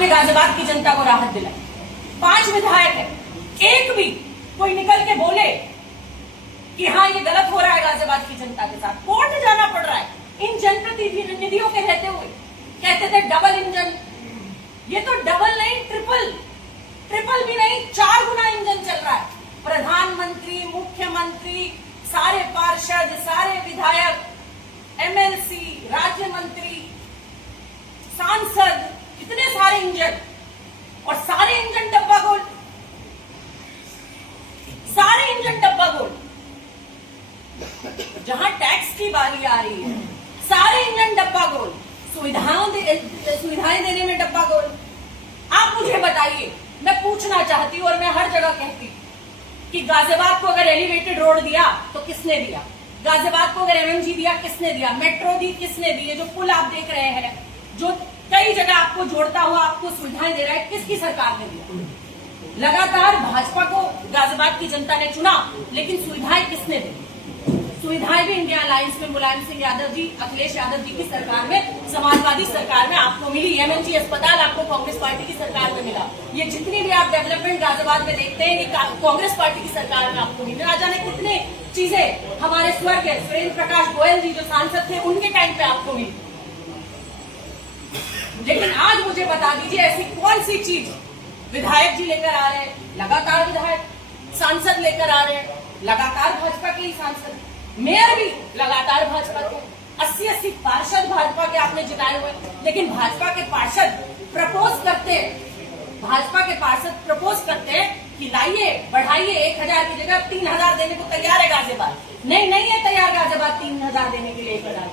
आपने गाजियाबाद की जनता को राहत दिलाई। 5 विधायक है, एक भी कोई निकल के बोले कि हाँ ये गलत हो रहा है गाजियाबाद की जनता के साथ। कोर्ट जाना पड़ रहा है इन जनप्रतिनिधियों के रहते हुए। कहते थे डबल इंजन, ये तो डबल नहीं ट्रिपल भी नहीं, 4 गुना इंजन चल रहा है। प्रधानमंत्री, मुख्यमंत्री, सारे पार्षद, सारे विधायक, एमएलसी, राज्य मंत्री, सांसद, कितने सारे इंजन, और सारे इंजन डब्बा गोल, सारे इंजन डब्बा गोल। जहां टैक्स की बारी आ रही है सारे इंजन डब्बा गोल, सुविधाएं देने में डब्बा गोल। आप मुझे बताइए, मैं पूछना चाहती हूं और मैं हर जगह कहती हूं कि गाजियाबाद को अगर एलिवेटेड रोड दिया तो किसने दिया? गाजियाबाद को अगर एमएमजी दिया किसने दिया? मेट्रो दी किसने दी? जो पुल आप देख रहे हैं, जो कई जगह आपको जोड़ता हुआ आपको सुविधाएं दे रहा है, किसकी सरकार ने दिया? लगातार भाजपा को गाजियाबाद की जनता ने चुना, लेकिन सुविधाएं किसने दी? सुविधाएं भी इंडिया अलायंस में मुलायम सिंह यादव जी, अखिलेश यादव जी की सरकार में, समाजवादी सरकार में आपको मिली। एमएमजी अस्पताल आपको कांग्रेस पार्टी की सरकार में मिला। ये जितनी भी आप डेवलपमेंट गाजियाबाद में देखते हैं, ये कांग्रेस पार्टी की सरकार में आपको मिली। ना जाने कितने चीजें हमारे स्वर्गीय सुरेंद्र प्रकाश गोयल जी जो सांसद थे उनके टाइम पे आपको मिली। लेकिन आज मुझे बता दीजिए ऐसी कौन सी चीज विधायक जी लेकर आ रहे हैं? लगातार विधायक, सांसद लेकर आ रहे हैं, लगातार भाजपा के ही सांसद, मेयर भी लगातार भाजपा के, 80 पार्षद भाजपा के आपने जिताए हुए। लेकिन भाजपा के पार्षद प्रपोज करते हैं, भाजपा के पार्षद प्रपोज करते हैं कि लाइए बढ़ाइए, 1000 की जगह 3000 देने को तैयार है गाजियाबाद। नहीं है तैयार गाजियाबाद 3000 देने के लिए, 1000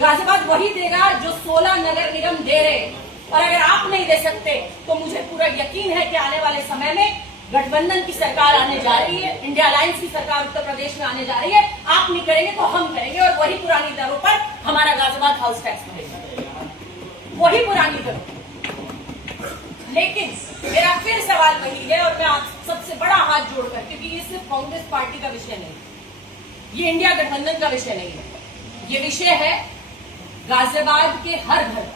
गाजियाबाद वही देगा जो 16 नगर निगम दे रहे। और अगर आप नहीं दे सकते तो मुझे पूरा यकीन है कि आने वाले समय में गठबंधन की सरकार आने जा रही है, इंडिया अलायंस की सरकार उत्तर प्रदेश में आने जा रही है। आप नहीं करेंगे तो हम करेंगे, और वही पुरानी दरों पर हमारा गाजियाबाद हाउस टैक्स बढ़ेगा, वही पुरानी दरों। लेकिन मेरा फिर सवाल वही है, और मैं आप सबसे बड़ा हाथ जोड़कर, क्योंकि ये सिर्फ कांग्रेस पार्टी का विषय नहीं, ये इंडिया गठबंधन का विषय नहीं है, ये विषय है गाजियाबाद के हर घर,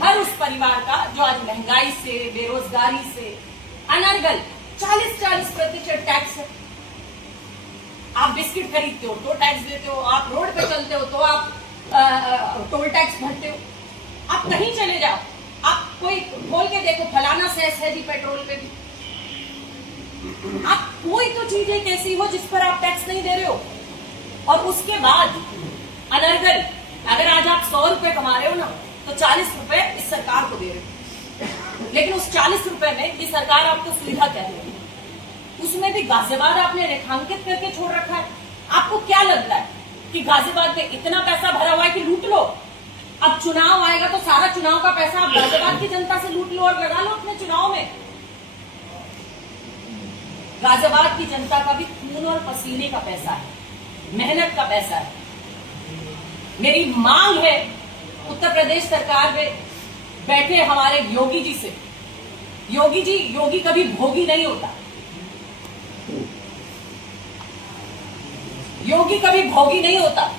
हर उस परिवार का जो आज महंगाई से, बेरोजगारी से, अनर्गल 40% टैक्स है। आप बिस्किट खरीदते हो तो टैक्स देते हो, आप रोड पे चलते हो तो आप टोल टैक्स भरते हो। आप कहीं चले जाओ, आप कोई खोल के देखो, फलाना सेस है जी पेट्रोल पे भी। आप कोई तो चीज एक ऐसी हो जिस पर आप टैक्स नहीं दे रहे हो। और उसके बाद अनर्गल, अगर आज आप 100 रुपए कमा रहे हो ना, तो 40 रुपए इस सरकार को दे रहे हो। लेकिन उस 40 रुपए में ये सरकार आपको सुविधा कह रही है, उसमें भी गाजियाबाद आपने रेखांकित करके छोड़ रखा है। आपको क्या लगता है कि गाजियाबाद में इतना पैसा भरा हुआ है कि लूट लो? अब चुनाव आएगा तो सारा चुनाव का पैसा आप गाजियाबाद की जनता से लूट लो और लगा लो अपने चुनाव में। गाजियाबाद की जनता का भी खून और पसीने का पैसा है, मेहनत का पैसा है। मेरी मांग है उत्तर प्रदेश सरकार में बैठे हमारे योगी जी से, योगी जी, योगी कभी भोगी नहीं होता, योगी कभी भोगी नहीं होता।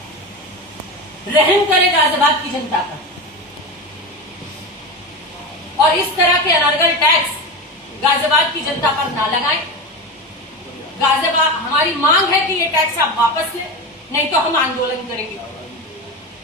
रहम करे गाजियाबाद की जनता का, और इस तरह के अनर्गल टैक्स गाजियाबाद की जनता पर ना लगाएं। गाजियाबाद, हमारी मांग है कि ये टैक्स आप वापस लें, नहीं तो हम आंदोलन करेंगे,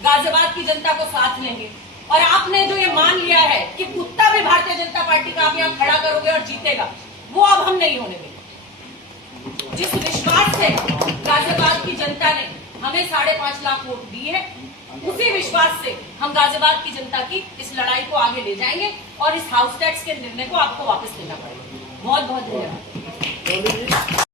गाजियाबाद की जनता को साथ लेंगे। और आपने जो ये मान लिया है कि कुत्ता भी भारतीय जनता पार्टी का आप यहाँ खड़ा करोगे और जीतेगा, वो अब हम नहीं होने देंगे। जिस विश्वास से गाजियाबाद की जनता ने हमें 5.5 लाख वोट दिए है, उसी विश्वास से हम गाजियाबाद की जनता की इस लड़ाई को आगे ले जाएंगे, और इस हाउस टैक्स के निर्णय को आपको वापस लेना पड़ेगा। बहुत बहुत धन्यवाद।